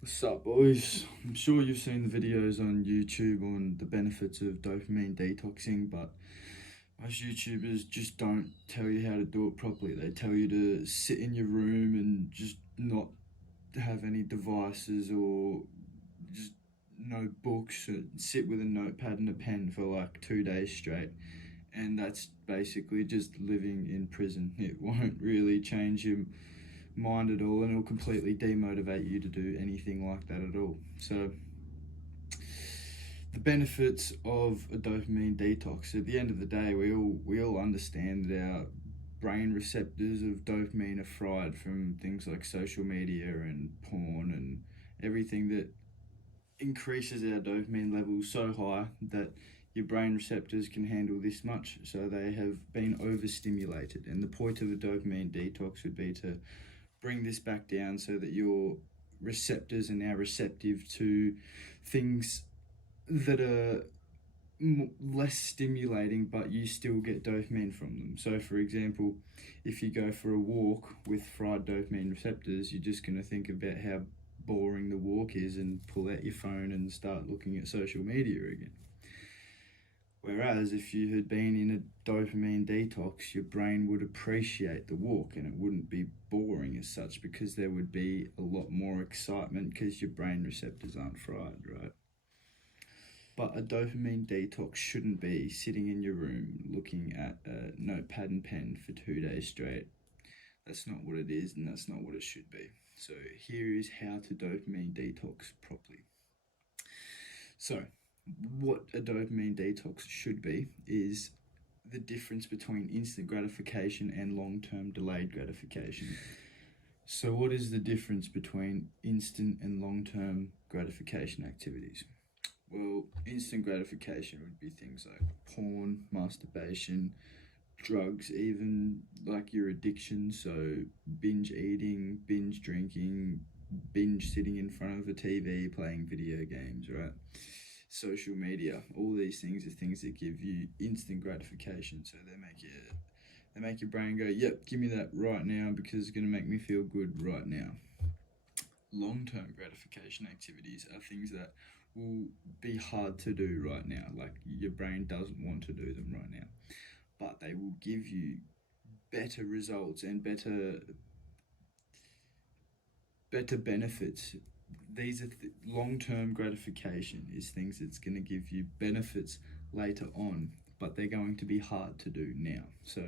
What's up, boys? I'm sure you've seen the videos on YouTube on the benefits of dopamine detoxing, but most YouTubers just don't tell you how to do it properly. They tell you to sit in your room and just not have any devices or just no books, and sit with a notepad and a pen for like 2 days straight. And that's basically just living in prison. It won't really change your mind at all, and it'll completely demotivate you to do anything like that at all. So the benefits of a dopamine detox, at the end of the day, we all understand that our brain receptors of dopamine are fried from things like social media and porn and everything that increases our dopamine levels so high that your brain receptors can handle this much, so they have been overstimulated. And the point of a dopamine detox would be to bring this back down so that your receptors are now receptive to things that are less stimulating, but you still get dopamine from them. So, for example, if you go for a walk with fried dopamine receptors, you're just going to think about how boring the walk is and pull out your phone and start looking at social media again. Whereas if you had been in a dopamine detox, your brain would appreciate the walk and it wouldn't be boring as such, because there would be a lot more excitement because your brain receptors aren't fried, right? But a dopamine detox shouldn't be sitting in your room looking at a notepad and pen for 2 days straight. That's not what it is, and that's not what it should be. So here is how to dopamine detox properly. So what a dopamine detox should be is the difference between instant gratification and long-term delayed gratification. So what is the difference between instant and long-term gratification activities? Well, instant gratification would be things like porn, masturbation, drugs, even like your addiction. So binge eating, binge drinking, binge sitting in front of the TV playing video games, right? Social media, all these things are things that give you instant gratification. So they make your brain go, yep, give me that right now because it's going to make me feel good right now. Long-term gratification activities are things that will be hard to do right now, like your brain doesn't want to do them right now, but they will give you better results and better benefits. These are long-term gratification is things that's going to give you benefits later on, but they're going to be hard to do now. So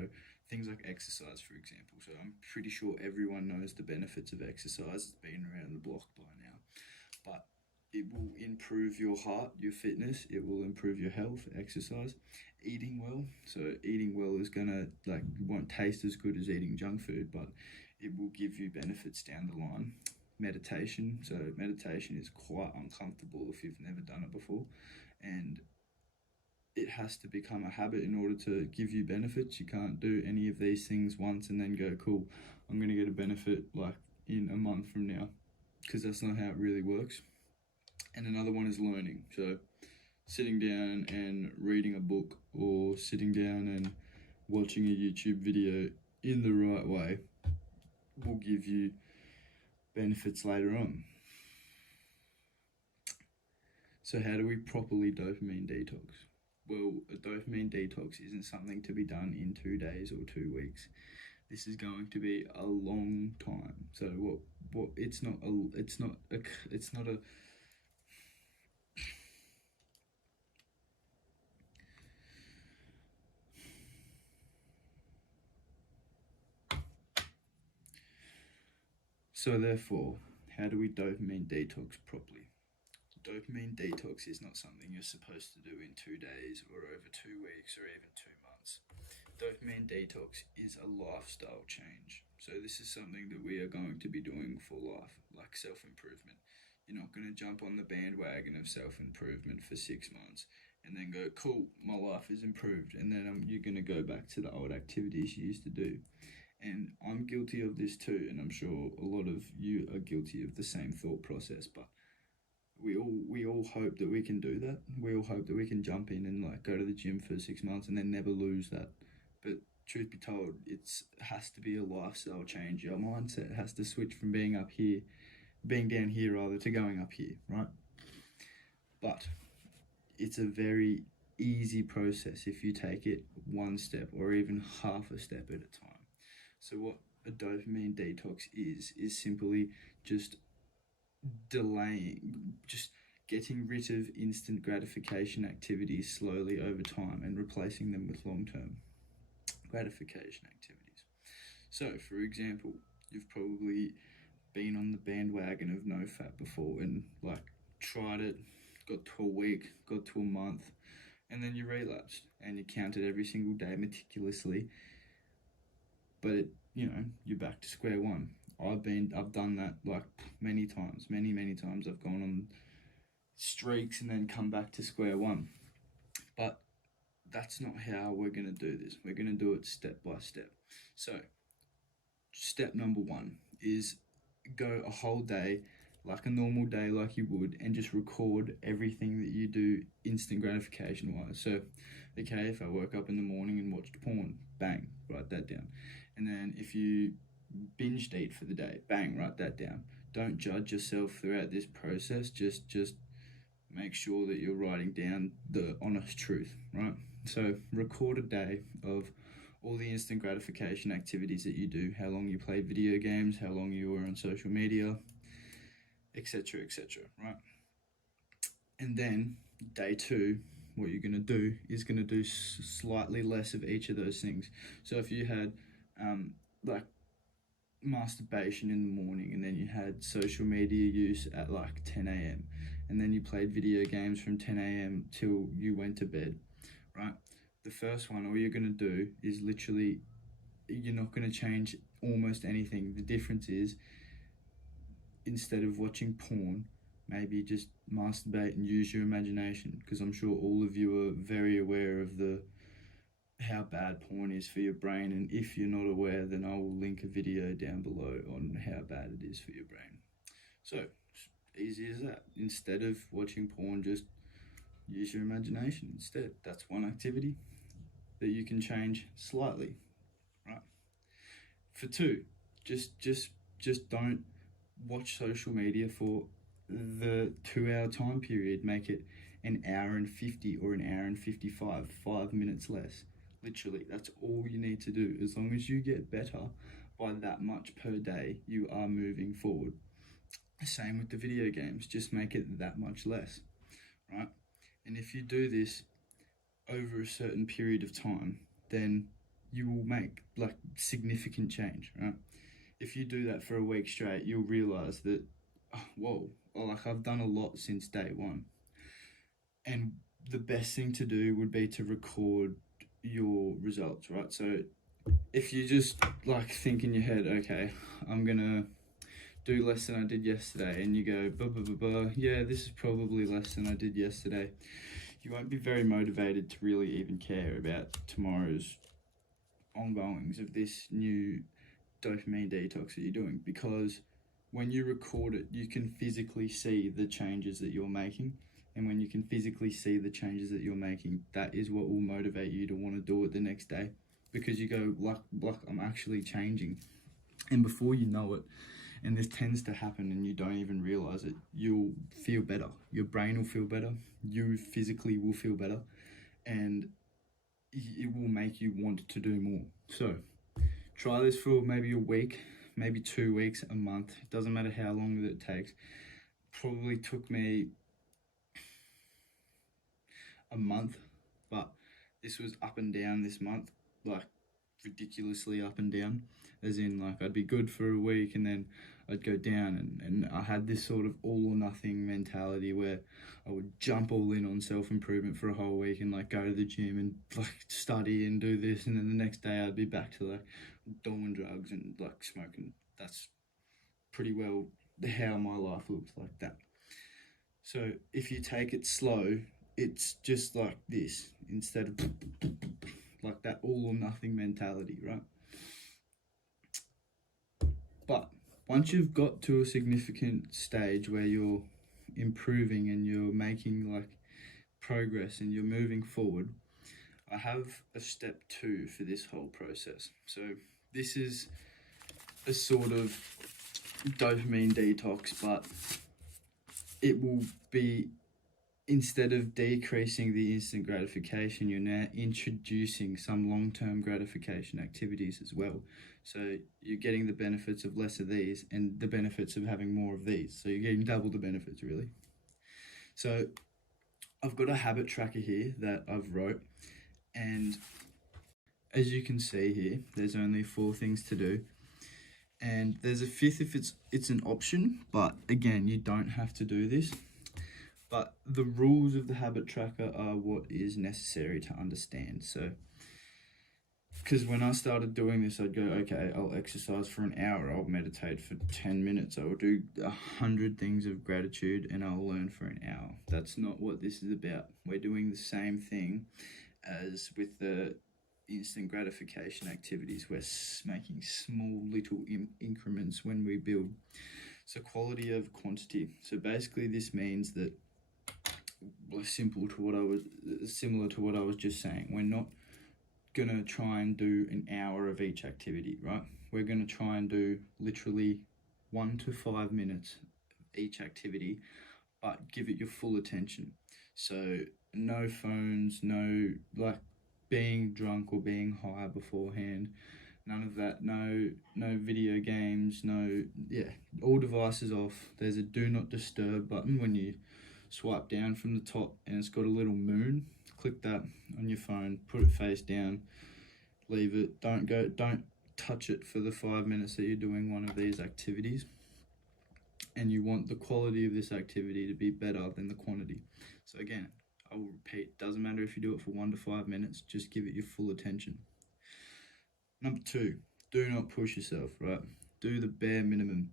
things like exercise, for example. So I'm pretty sure everyone knows the benefits of exercise. It's been around the block by now, but it will improve your heart, your fitness. It will improve your health, exercise. Eating well. So eating well is gonna, like, it won't taste as good as eating junk food, but it will give you benefits down the line. Meditation. So meditation is quite uncomfortable if you've never done it before, and it has to become a habit in order to give you benefits. You can't do any of these things once and then go, cool, I'm going to get a benefit like in a month from now, because that's not how it really works. And another one is learning. So sitting down and reading a book, or sitting down and watching a YouTube video in the right way will give you benefits later on. So how do we properly dopamine detox? Well, a dopamine detox isn't something to be done in 2 days or 2 weeks. This is going to be a long time. So what it's not a so therefore, how do we dopamine detox properly? Dopamine detox is not something you're supposed to do in 2 days or over 2 weeks or even 2 months. Dopamine detox is a lifestyle change. So this is something that we are going to be doing for life, like self-improvement. You're not going to jump on the bandwagon of self-improvement for 6 months and then go, cool, my life is improved, and then you're going to go back to the old activities you used to do. And I'm guilty of this too, and I'm sure a lot of you are guilty of the same thought process, but we all hope that we can do that. We all hope that we can jump in and like go to the gym for 6 months and then never lose that. But truth be told, it has to be a lifestyle change. Your mindset has to switch from being up here being down here rather to going up here, right? But it's a very easy process if you take it one step or even half a step at a time. So what a dopamine detox is simply just delaying, just getting rid of instant gratification activities slowly over time and replacing them with long-term gratification activities. So, for example, you've probably been on the bandwagon of no fat before and like tried it, got to a week, got to a month, and then you relapsed and you counted every single day meticulously, but you're back to square one. I've done that like many times, many times. I've gone on streaks and then come back to square one. But that's not how we're going to do this. We're going to do it step by step. So, step number one is go a whole day like a normal day, like you would, and just record everything that you do instant gratification wise. So, okay, if I woke up in the morning and watched porn, bang, write that down. And then if you binged eat for the day, bang, write that down. Don't judge yourself throughout this process. Just make sure that you're writing down the honest truth, right? So record a day of all the instant gratification activities that you do, how long you play video games, how long you were on social media, etc., right? And then day two, what you're going to do is going to do slightly less of each of those things. So if you had like masturbation in the morning, and then you had social media use at like 10 a.m, and then you played video games from 10 a.m till you went to bed, right? The first one, all you're going to do is literally, you're not going to change almost anything. The difference is, instead of watching porn, maybe just masturbate and use your imagination, because I'm sure all of you are very aware of how bad porn is for your brain, and if you're not aware, then I will link a video down below on how bad it is for your brain. So, easy as that. Instead of watching porn, just use your imagination instead. That's one activity that you can change slightly, right? For two, just don't watch social media for the 2 hour time period. Make it an hour and 50 or an hour and 55, 5 minutes less. Literally, that's all you need to do. As long as you get better by that much per day, you are moving forward. Same with the video games, just make it that much less, right? And if you do this over a certain period of time, then you will make like significant change, right? If you do that for a week straight, you'll realize that, whoa, like I've done a lot since day one. And the best thing to do would be to record your results, right? So if you just like think in your head, okay, I'm gonna do less than I did yesterday, and you go, yeah, this is probably less than I did yesterday, you won't be very motivated to really even care about tomorrow's ongoings of this new dopamine detox that you're doing, because when you record it, you can physically see the changes that you're making. And when you can physically see the changes that you're making, that is what will motivate you to want to do it the next day, because you go, like I'm actually changing. And before you know it, and this tends to happen and you don't even realize it, you'll feel better. Your brain will feel better. You physically will feel better. And it will make you want to do more. So try this for maybe a week, maybe 2 weeks, a month. It doesn't matter how long that it takes. Probably took me a month, but this was up and down this month, like ridiculously up and down, as in like I'd be good for a week and then I'd go down, and I had this sort of all or nothing mentality where I would jump all in on self-improvement for a whole week and like go to the gym and like study and do this, and then the next day I'd be back to like doing drugs and like smoking. That's pretty well how my life looks like that. So if you take it slow, it's just like this, instead of like that all or nothing mentality, right? But once you've got to a significant stage where you're improving and you're making like progress and you're moving forward, I have a step 2 for this whole process. So this is a sort of dopamine detox, but it will be, instead of decreasing the instant gratification, you're now introducing some long-term gratification activities as well. So you're getting the benefits of less of these and the benefits of having more of these. So you're getting double the benefits, really. So I've got a habit tracker here that I've wrote, and as you can see here, there's only 4 things to do. And there's a 5th if it's an option, but again, you don't have to do this. But the rules of the habit tracker are what is necessary to understand. So, because when I started doing this, I'd go, okay, I'll exercise for an hour, I'll meditate for 10 minutes, I will do 100 things of gratitude, and I'll learn for an hour. That's not what this is about. We're doing the same thing as with the instant gratification activities. We're making small little increments when we build. So quality of quantity. So basically this means that, similar to what I was just saying, we're not gonna try and do an hour of each activity, right? We're gonna try and do literally 1 to 5 minutes each activity, but give it your full attention. So no phones, no being drunk or being high beforehand, none of that, no video games, all devices off. There's a do not disturb button when you swipe down from the top, and it's got a little moon. Click that on your phone, put it face down, leave it, don't touch it for the 5 minutes that you're doing one of these activities. And you want the quality of this activity to be better than the quantity. So again, I will repeat, doesn't matter if you do it for 1 to 5 minutes, just give it your full attention. Number 2, do not push yourself, right? Do the bare minimum.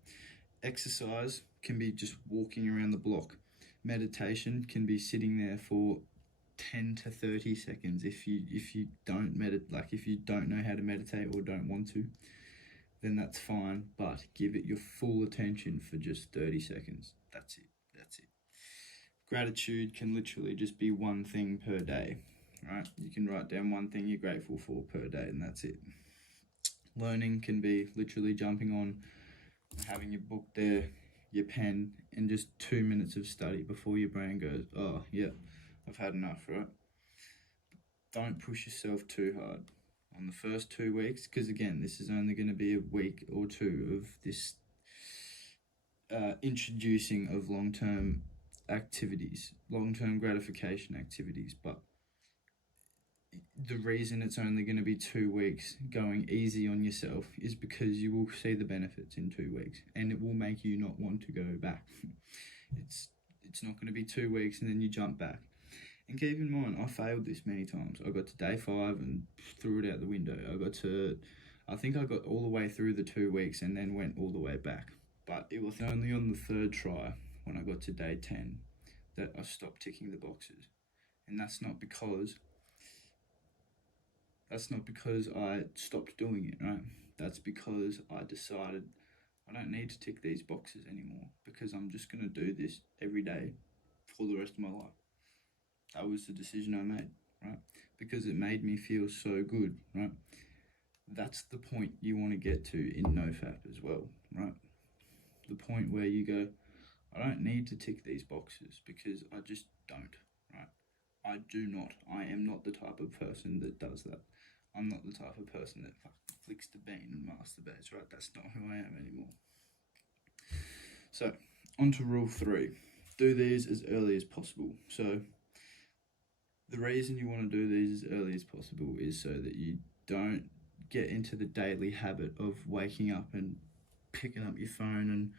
Exercise can be just walking around the block. Meditation can be sitting there for 10 to 30 seconds. If you don't if you don't know how to meditate or don't want to, then that's fine, but give it your full attention for just 30 seconds. That's it. Gratitude can literally just be one thing per day, right? You can write down one thing you're grateful for per day, and that's it. Learning can be literally jumping on, having your book there, your pen, and just 2 minutes of study before your brain goes, oh yeah, I've had enough, right? Don't push yourself too hard on the first 2 weeks, because again, this is only going to be a week or 2 of this introducing of long-term activities, long-term gratification activities. But the reason it's only going to be 2 weeks going easy on yourself is because you will see the benefits in 2 weeks, and it will make you not want to go back. It's not going to be 2 weeks and then you jump back. And keep in mind, I failed this many times. I got to day 5 and threw it out the window. I think I got all the way through the 2 weeks and then went all the way back. But it was only on the 3rd try, when I got to day 10, that I stopped ticking the boxes. And that's not because I stopped doing it, right? That's because I decided I don't need to tick these boxes anymore, because I'm just going to do this every day for the rest of my life. That was the decision I made, right? Because it made me feel so good, right? That's the point you want to get to in NoFap as well, right? The point where you go, I don't need to tick these boxes, because I just don't, right? I am not the type of person that does that. I'm not the type of person that flicks the bean and masturbates, right? That's not who I am anymore. So, on to rule 3. Do these as early as possible. So, the reason you want to do these as early as possible is so that you don't get into the daily habit of waking up and picking up your phone and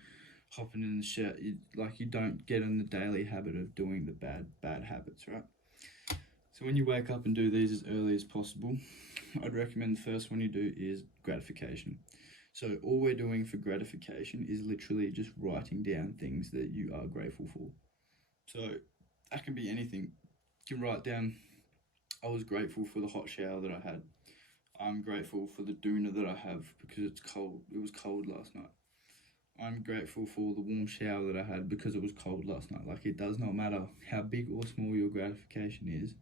hopping in the shower. You don't get in the daily habit of doing the bad habits, right? So when you wake up and do these as early as possible, I'd recommend the first one you do is gratification. So all we're doing for gratification is literally just writing down things that you are grateful for. So that can be anything. You can write down, I was grateful for the hot shower that I had. I'm grateful for the doona that I have because it's cold. It was cold last night. I'm grateful for the warm shower that I had because it was cold last night. It does not matter how big or small your gratification is.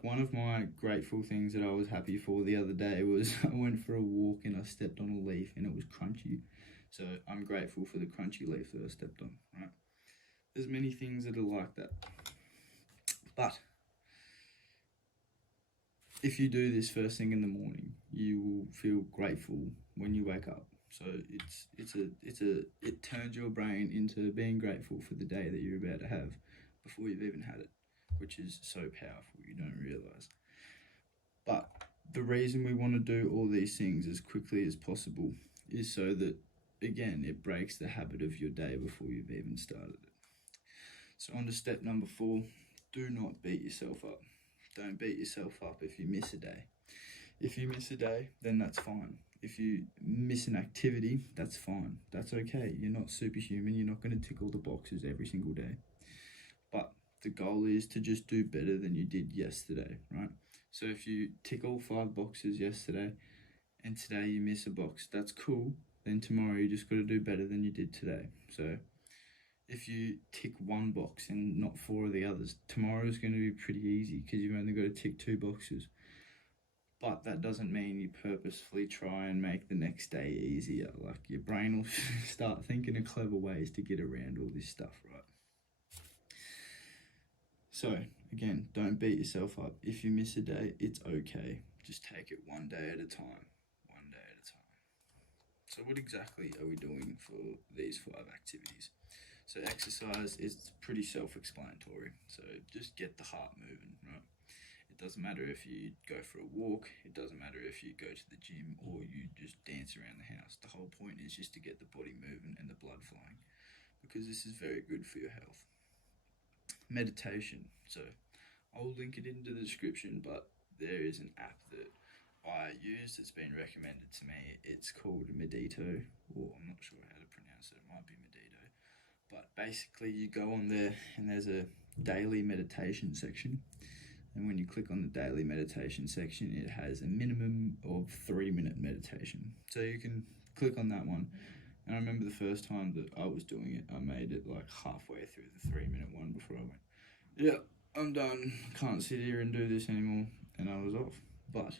One of my grateful things that I was happy for the other day was I went for a walk and I stepped on a leaf and it was crunchy. So I'm grateful for the crunchy leaf that I stepped on, right? There's many things that are like that. But if you do this first thing in the morning, you will feel grateful when you wake up. So it turns your brain into being grateful for the day that you're about to have before you've even had it, which is so powerful you don't realize. But the reason we want to do all these things as quickly as possible is so that, again, it breaks the habit of your day before you've even started it. So on to step number 4, do not beat yourself up. Don't beat yourself up if you miss a day. If you miss a day, then that's fine. If you miss an activity, that's fine. That's okay. You're not superhuman. You're not going to tick all the boxes every single day. But the goal is to just do better than you did yesterday, right? So if you tick all 5 boxes yesterday and today you miss a box, that's cool. Then tomorrow you just got to do better than you did today. So if you tick 1 box and not 4 of the others, tomorrow is going to be pretty easy because you've only got to tick 2 boxes. But that doesn't mean you purposefully try and make the next day easier. Like, your brain will start thinking of clever ways to get around all this stuff, right? So, again, don't beat yourself up. If you miss a day, it's okay. Just take it one day at a time. One day at a time. So what exactly are we doing for these 5 activities? So exercise is pretty self-explanatory. So just get the heart moving, right? It doesn't matter if you go for a walk. It doesn't matter if you go to the gym or you just dance around the house. The whole point is just to get the body moving and the blood flowing, because this is very good for your health. Meditation. So I'll link it into the description, but there is an app that I use that's been recommended to me. It's called Medito, or I'm not sure how to pronounce it. It might be Medito. But basically you go on there and there's a daily meditation section. And when you click on the daily meditation section, it has a minimum of 3-minute meditation. So you can click on that one. And I remember the first time that I was doing it, I made it like halfway through the 3-minute one before I went, yeah, I'm done. Can't sit here and do this anymore. And I was off. But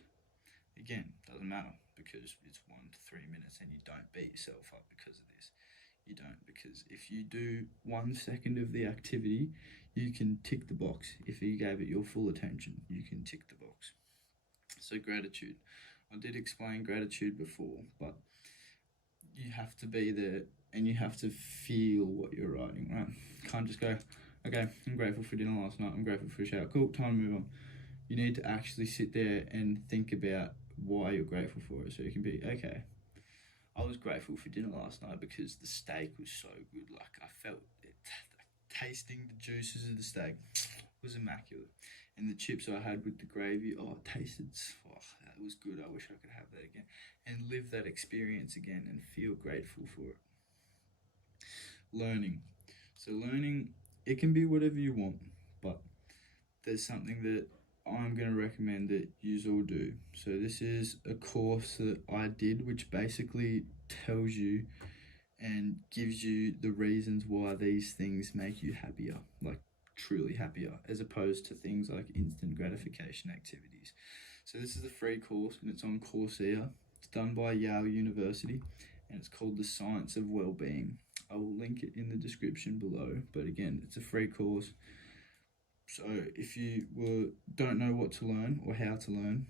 again, doesn't matter, because it's 1 to 3 minutes and you don't beat yourself up because of this. You don't, because if you do 1 second of the activity, you can tick the box. If you gave it your full attention, you can tick the box. So gratitude. I did explain gratitude before, but you have to be there and you have to feel what you're writing, right? Can't just go, okay, I'm grateful for dinner last night, I'm grateful for a shower, cool, time to move on. You need to actually sit there and think about why you're grateful for it. So you can be, okay, I was grateful for dinner last night because the steak was so good. Like, I felt it, tasting the juices of the steak was immaculate. And the chips I had with the gravy, it tasted, that was good. I wish I could have that again. And live that experience again and feel grateful for it. Learning. So learning, it can be whatever you want, but there's something that I'm going to recommend that you all do. So this is a course that I did, which basically tells you and gives you the reasons why these things make you happier, like truly happier, as opposed to things like instant gratification activities. So this is a free course and it's on Coursera. It's done by Yale University and it's called The Science of Wellbeing. I will link it in the description below, but again, it's a free course. So if you don't know what to learn or how to learn,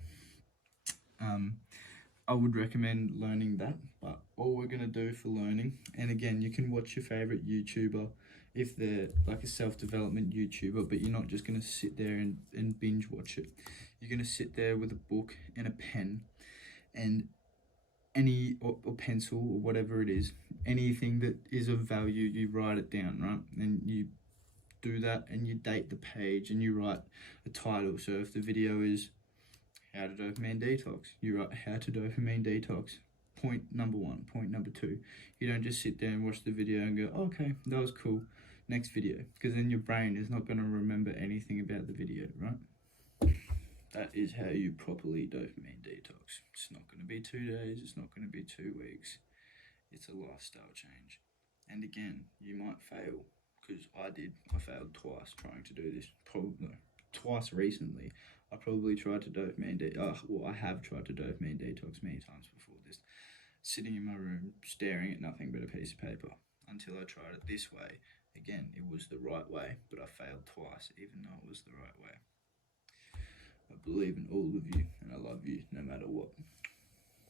I would recommend learning that. But all we're going to do for learning, and again, you can watch your favorite YouTuber if they're like a self-development YouTuber, but you're not just going to sit there and binge watch it. You're going to sit there with a book and a pen and or pencil or whatever it is, anything that is of value, you write it down, right? And you do that and you date the page and you write a title. So if the video is how to dopamine detox, you write how to dopamine detox, point number 1, point number 2. You don't just sit there and watch the video and go, okay, that was cool, next video, because then your brain is not going to remember anything about the video, right? That is how you properly dopamine detox. It's not going to be 2 days, it's not going to be 2 weeks. It's a lifestyle change. And again, you might fail, because I did. I failed twice trying to do this. Twice recently. I probably tried to dopamine I have tried to dopamine detox many times before this. sitting in my room staring at nothing but a piece of paper until I tried it this way. Again, it was the right way, but I failed twice, even though it was the right way. I believe in all of you, and I love you no matter what.